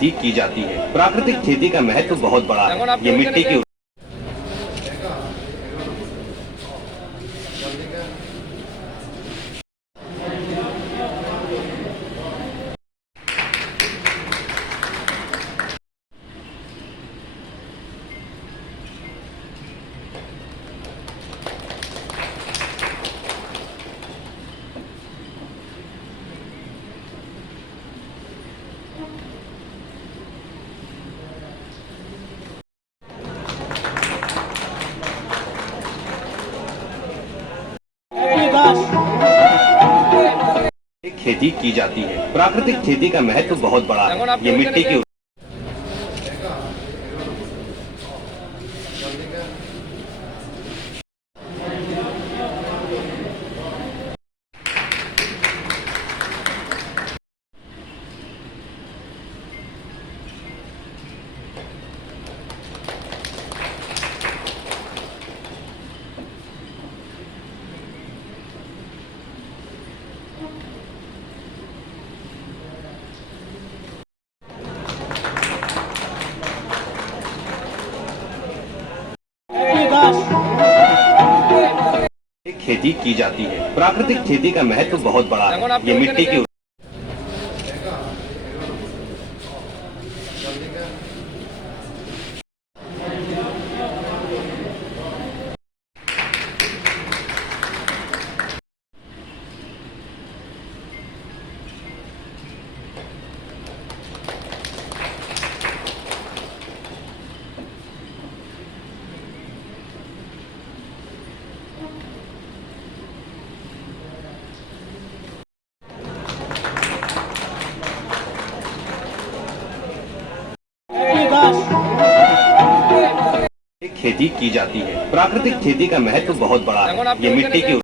खेती की जाती है। प्राकृतिक खेती का महत्व बहुत बड़ा है। ये मिट्टी की खेती की जाती है। प्राकृतिक खेती का महत्व बहुत बड़ा है। ये मिट्टी की खेती की जाती है। प्राकृतिक खेती का महत्व बहुत बड़ा है। ये मिट्टी की खेती की जाती है। प्राकृतिक खेती का महत्व बहुत बड़ा है। ये मिट्टी की